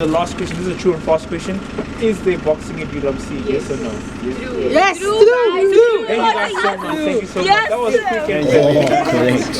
The last question, this is a true and false question. Is there boxing in UWC? Yes or no? Yes, true. Thank you guys so much. Thank you so much. That was quick and Correct.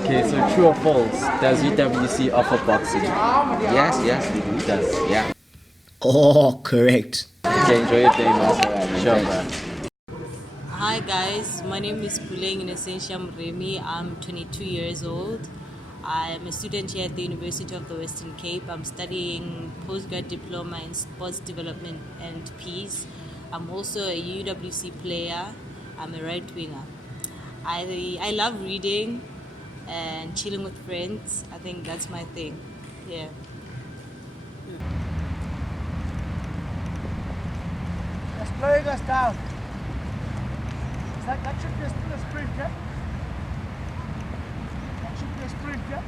Okay, so true or false? Does UWC offer boxing? Yes, it does. Yeah. Oh, correct. Okay, enjoy your day, man. Sure, man. Hi guys, my name is Puleng Inesentiam Remy. I'm 22 years old. I'm a student here at the University of the Western Cape. I'm studying postgrad diploma in sports development and peace. I'm also a UWC player. I'm a right winger. I love reading and chilling with friends. I think that's my thing. Yeah. They're slowing us down. That should be a sprint, yeah? That should be a sprint, yeah?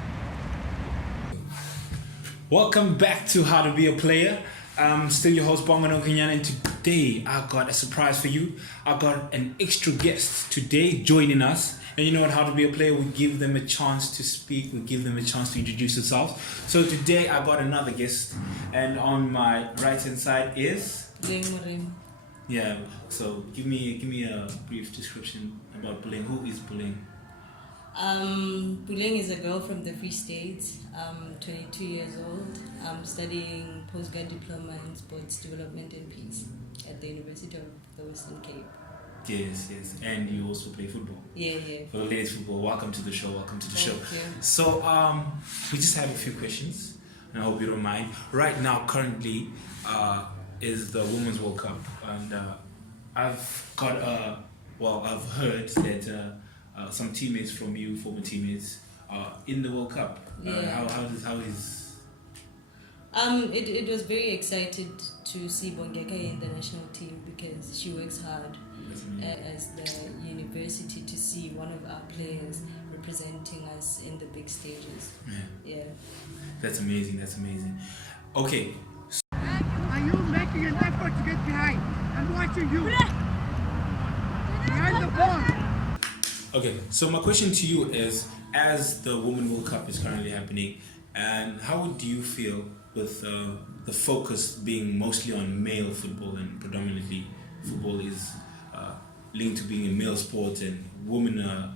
welcome back to How to Be a Player. I'm still your host, Bongano Kenyan, and today I got a surprise for you. I got an extra guest today joining us. And you know what, How to Be a Player, we give them a chance to speak, we give them a chance to introduce themselves. So today I got another guest, and on my right hand side is... Yeah, so give me a brief description about Puleng. Who is Puleng? Puleng is a girl from the Free State. I'm 22 years old. I'm studying postgrad diploma in sports development and peace at the University of the Western Cape. Yes. And you also play football. Yeah. For the ladies football, welcome to the show. Thank show. you. So we just have a few questions, and I hope you don't mind. Right now, currently, is the Women's World Cup, and I've heard that some teammates from you, former teammates, are in the World Cup. Yeah. How is? It was very excited to see Bongeka in the national team because she works hard as the university to see one of our players representing us in the big stages. Yeah. That's amazing. Okay. Are you making an effort to get behind? I'm watching you. Behind the ball. Okay, so my question to you is, as the Women's World Cup is currently happening, and how do you feel with the focus being mostly on male football, and predominantly football is linked to being a male sport and women are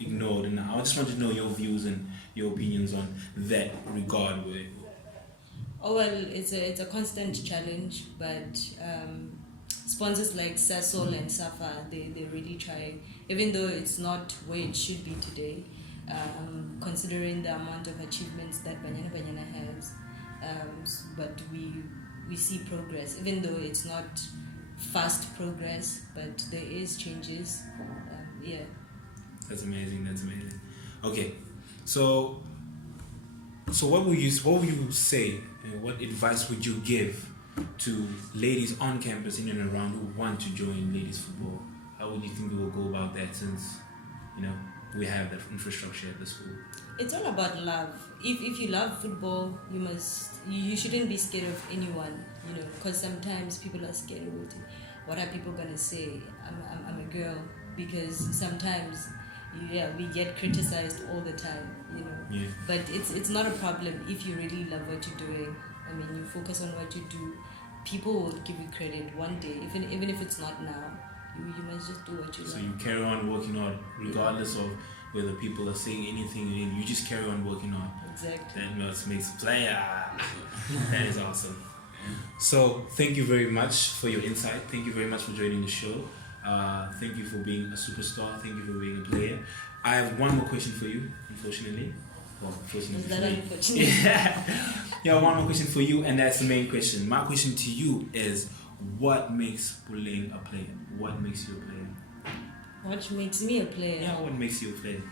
ignored? And I just want to know your views and your opinions on that regard. Oh well, it's a constant challenge, but sponsors like Sasol and Safa, they really try, even though it's not where it should be today, considering the amount of achievements that Banyana has, but we see progress, even though it's not fast progress, but there is changes. Yeah. That's amazing. Okay, so what would you say? What advice would you give to ladies on campus in and around who want to join ladies football? How would you think we will go about that, since we have that infrastructure at the school? It's all about love. If you love football, you shouldn't be scared of anyone, because sometimes people are scared of what are people gonna say. I'm a girl, because sometimes we get criticized all the time, Yeah. But it's not a problem if you really love what you're doing. I mean, you focus on what you do, people will give you credit one day, even if it's not now. You must just do what you love. So you carry on working hard regardless of whether people are saying anything, and you just carry on working hard. Exactly. That makes a player. That is awesome. So thank you very much for your insight. Thank you very much for joining the show. Thank you for being a superstar. Thank you for being a player. I have one more question for you, unfortunately. Well, fortunately. Is that unfortunate? Yeah, one more question for you, and that's the main question. My question to you is, what makes Puleng a player? What makes you a player? What makes me a player? Yeah, what makes you a player?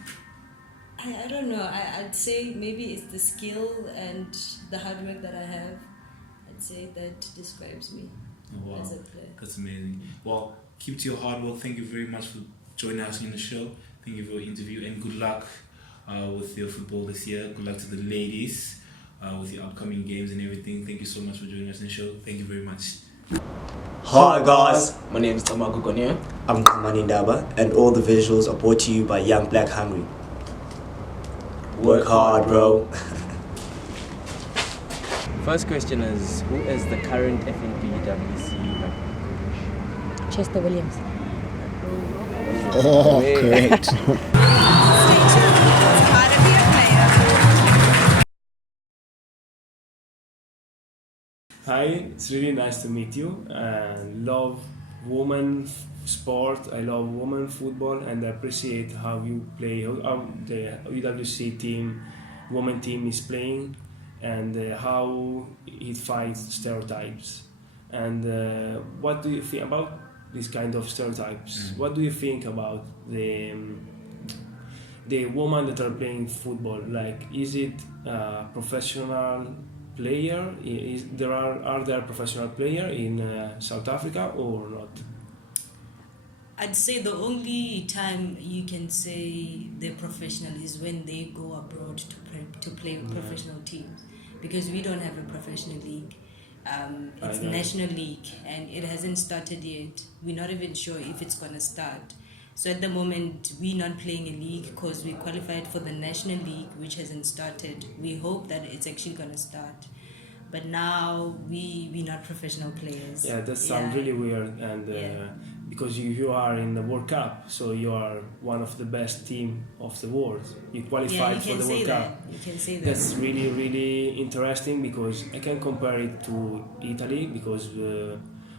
I don't know. I'd say maybe it's the skill and the hard work that I have. I'd say that describes me as a player. That's amazing. Well, keep to your hard work. Thank you very much for joining us in the show. Thank you for your interview, and good luck with your football this year. Good luck to the ladies with your upcoming games and everything. Thank you so much for joining us in the show. Thank you very much. Hi guys, My name is Tamagu Konya. I'm Kamani Ndaba, and all the visuals are brought to you by Young Black Hungry. Work hard, bro. First question is, who is the current FNBWC rugby coach? Chester Williams. Oh, great. Stay tuned. It's How to Be a Player. Hi, it's really nice to meet you. Love women sport. I love women football, and I appreciate how you play, how the UWC team, women team is playing, and how it fights stereotypes. And what do you think about this kind of stereotypes? What do you think about the women that are playing football? Like, is it professional player? Are there professional player in South Africa or not? I'd say the only time you can say they're professional is when they go abroad to play with professional teams, because we don't have a professional league. It's national league and it hasn't started yet. We're not even sure if it's gonna start. So at the moment we're not playing a league because we qualified for the national league, which hasn't started. We hope that it's actually gonna start. But now we're not professional players. Yeah, that sounds really weird, and because you are in the World Cup, so you are one of the best team of the world. You qualified for the World Cup. You can say that. That's really, really interesting, because I can compare it to Italy, because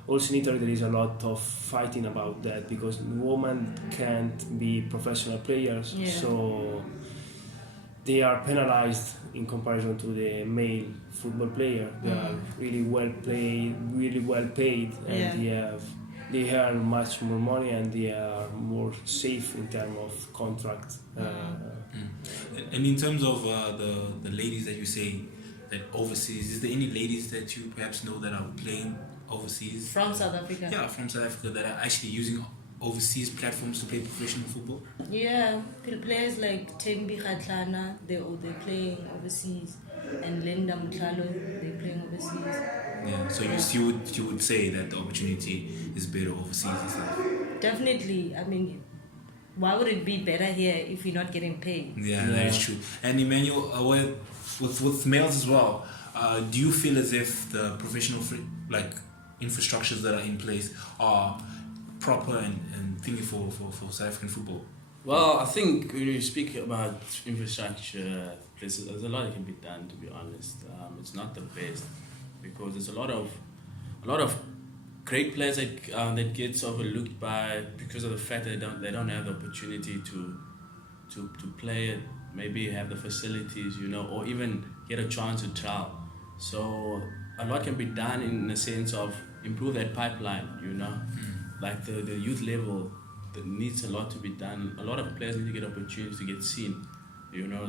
also in Italy there is a lot of fighting about that, because women can't be professional players, so they are penalized in comparison to the male football player. They are really well paid, and they earn much more money, and they are more safe in terms of contract. And in terms of the ladies that you say that overseas, is there any ladies that you perhaps know that are playing overseas? From South Africa? Yeah, from South Africa, that are actually using overseas platforms to play professional football? Yeah, players like Tembi Khatlana, they're playing overseas, and Linda Mtlalo, they're playing overseas. Yeah, so you would say that the opportunity is better overseas itself? Definitely. I mean, why would it be better here if you're not getting paid? Yeah, that is true. And Emmanuel, with males as well, do you feel as if the professional infrastructures that are in place are proper and thinking for South African football? Well, I think when you speak about infrastructure places, there's a lot that can be done, to be honest. It's not the best, because there's a lot of great players that gets overlooked because of the fact that they don't have the opportunity to play it, maybe have the facilities, or even get a chance to trial. So a lot can be done in the sense of improve that pipeline, like the youth level. That needs a lot to be done. A lot of players need to get opportunities to get seen,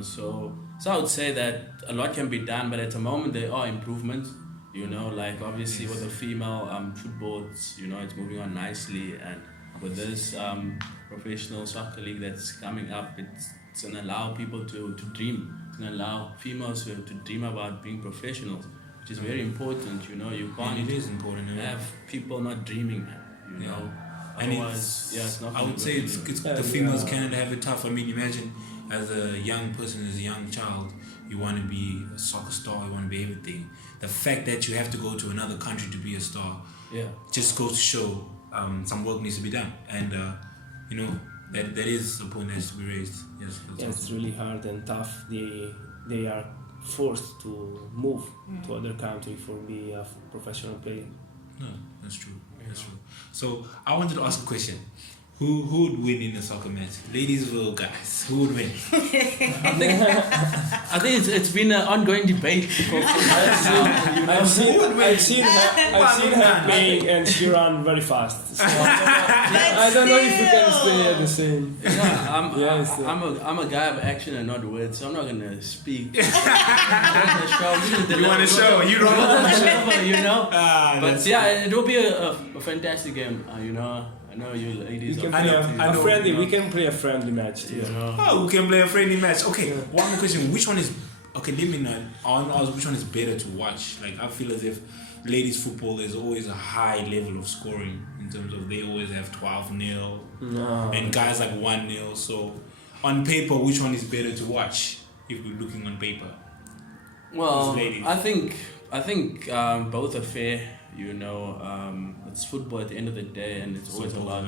So I would say that a lot can be done, but at the moment there are improvements, like obviously with the female football, it's moving on nicely, and with this professional soccer league that's coming up, it's gonna allow people to dream. It's gonna allow females to dream about being professionals, which is very important. You can't. And it is important. Have people not dreaming, And it's not. I would say it's the females can have it tough. I mean, imagine as a young person, as a young child, you want to be a soccer star, you want to be everything. The fact that you have to go to another country to be a star, just goes to show some work needs to be done. And that is a point that has to be raised. Yes, it's really hard and tough. They are forced to move to other country for be a professional player. No, that's true. That's true. So I wanted to ask a question. Who would win in a soccer match? Ladies or guys? Who would win? I think it's been an ongoing debate. I've seen her playing, and she ran very fast. So I don't know if you can stay at the same. I'm a guy of action and not words, so I'm not gonna speak. You want to show? You don't know. But it will be a fantastic game. I know you ladies. We can play a friendly match. Oh, we can play a friendly match. Okay, one more question. Which one is... Okay, let me know. I want to ask which one is better to watch. Like, I feel as if ladies football, there's always a high level of scoring in terms of they always have 12-0 and guys like 1-0. So, on paper, which one is better to watch if we're looking on paper? Well, I think I think both are fair. It's football at the end of the day, and it's always about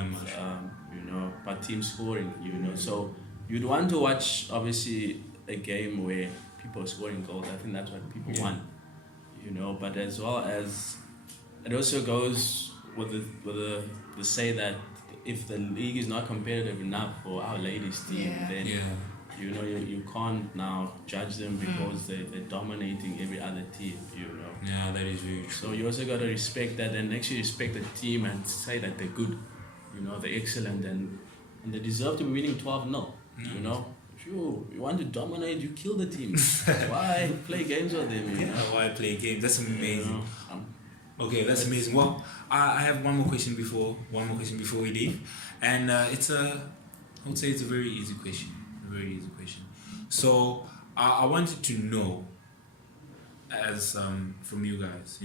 about team scoring. So you'd want to watch obviously a game where people are scoring goals. I think that's what people want. But as well as it also goes with the say that if the league is not competitive enough for our ladies team, then you can't now judge them because they're dominating every other team. Yeah, that is very true. So you also got to respect that and actually respect the team and say that they're good. They're excellent and they deserve to be winning 12-0. If you want to dominate, you kill the team. Why play games with them? Why play games? That's amazing. Okay, that's amazing. Well, I have one more question before we leave, and I would say it's a very easy question. So I wanted to know, as from you guys,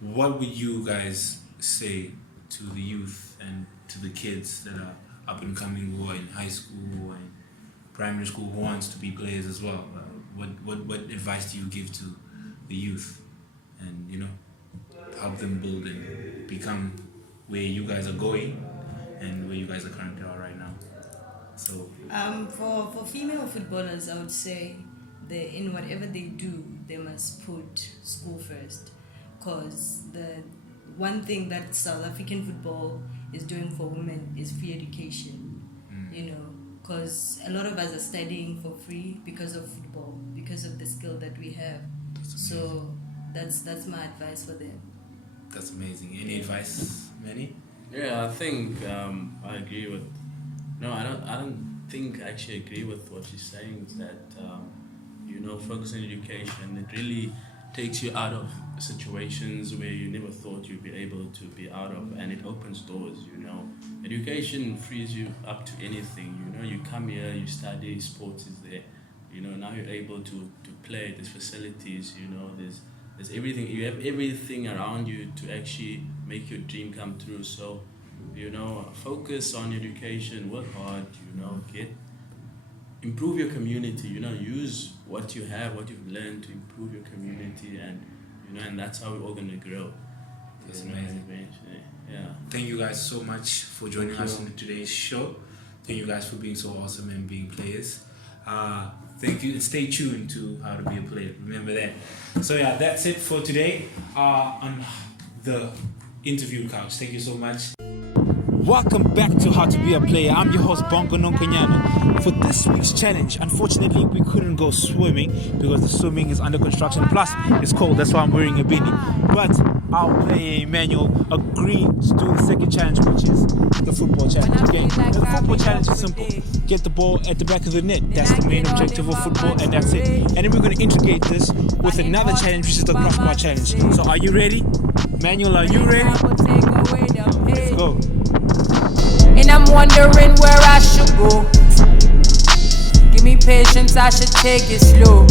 what would you guys say to the youth and to the kids that are up and coming, who are in high school and primary school, who wants to be players as well? What advice do you give to the youth, and help them build and become where you guys are going and where you guys are currently are right now? So for female footballers, I would say that in whatever they do, they must put school first, because the one thing that South African football is doing for women is free education. Because a lot of us are studying for free because of football, because of the skill that we have. So that's my advice for them. That's amazing. Any advice, Manny? Yeah, I think I agree with. No, I don't think I actually agree with what she's saying. Is that focus on education. It really takes you out of situations where you never thought you'd be able to be out of, and it opens doors. Education frees you up to anything. You come here, you study, sports is there. Now you're able to play. There's facilities. There's everything. You have everything around you to actually make your dream come true. So, focus on education, work hard, improve your community, use what you have, what you've learned to improve your community, and that's how we're all going to grow. That's amazing. Yeah. Thank you guys so much for joining us on today's show. Thank you guys for being so awesome and being players. Thank you, and stay tuned to How to Be a Player. Remember that. So yeah, that's it for today on the interview couch. Thank you so much. Welcome back to How to Be a Player. I'm your host Bongo Nonkanyana. For this week's challenge, unfortunately we couldn't go swimming because the swimming is under construction. Plus it's cold, that's why I'm wearing a beanie. But our player Emmanuel agreed to do the second challenge, which is the football challenge. Okay, the football challenge is simple. Get the ball at the back of the net. That's the main objective of football, and that's it. And then we're going to integrate this with another challenge, which is the crossbar challenge. So are you ready? Emmanuel, are you ready? Let's go. And I'm wondering where I should go. Give me patience, I should take it slow.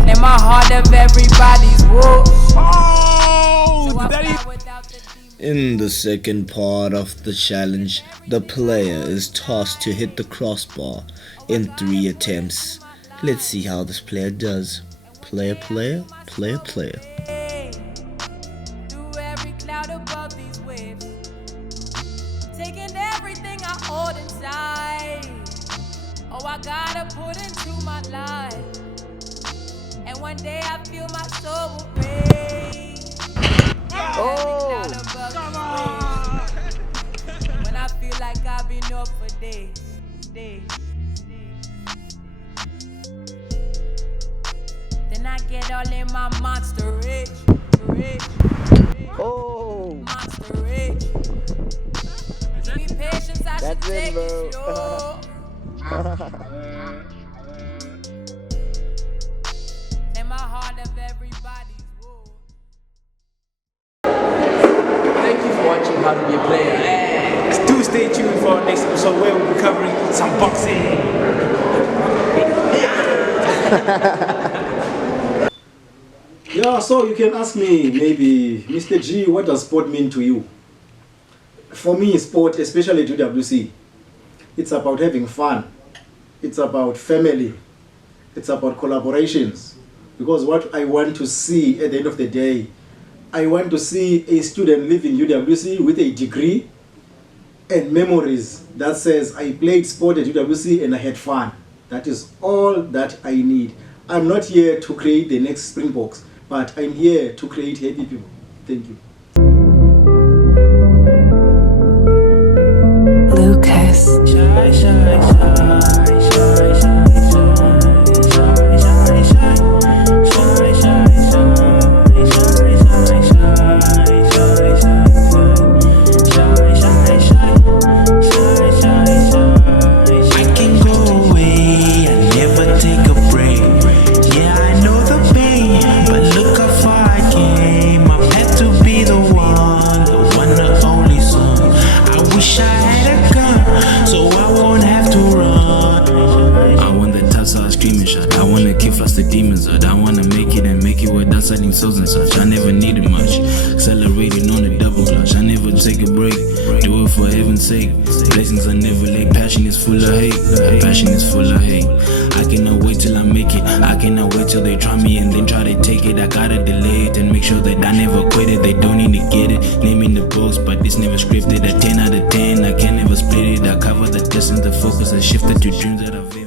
Clear my heart of everybody's woe. In the second part of the challenge, the player is tasked to hit the crossbar in 3 attempts. Let's see how this player does. Player, player, player, player. Through every cloud above these waves, taking everything I hold inside. Oh, I gotta put into my life. And one day I feel my soul will raise. Oh, come on. When I feel like I've been up for days. Then I get all in my monster rage. Oh, Monster rage. Give me patience, I should take it slow. In my heart of everybody's woe. thank you for watching How to Be a Player. Do stay tuned for our next episode where we'll be covering some boxing. Yeah, so you can ask me, maybe, Mr. G, what does sport mean to you? For me, sport, especially GWC, it's about having fun. It's about family. It's about collaborations. Because what I want to see at the end of the day, I want to see a student leaving UWC with a degree and memories that says I played sport at UWC and I had fun. That is all that I need. I'm not here to create the next Springboks, but I'm here to create happy people. Thank you. Lucas. Themselves and such. I never needed much. Accelerating on the double clutch. I never take a break. Do it for heaven's sake. Blessings are never late. Passion is full of hate. Passion is full of hate. I cannot wait till I make it. I cannot wait till they try me and then try to take it. I gotta delay it and make sure that I never quit it. They don't need to get it. Naming the books, but it's never scripted. A 10 out of 10. I can't never split it. I cover the distance, the focus. I shifted to dreams that I've